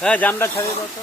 হ্যাঁ জামটা ছাড়িয়ে দাও তো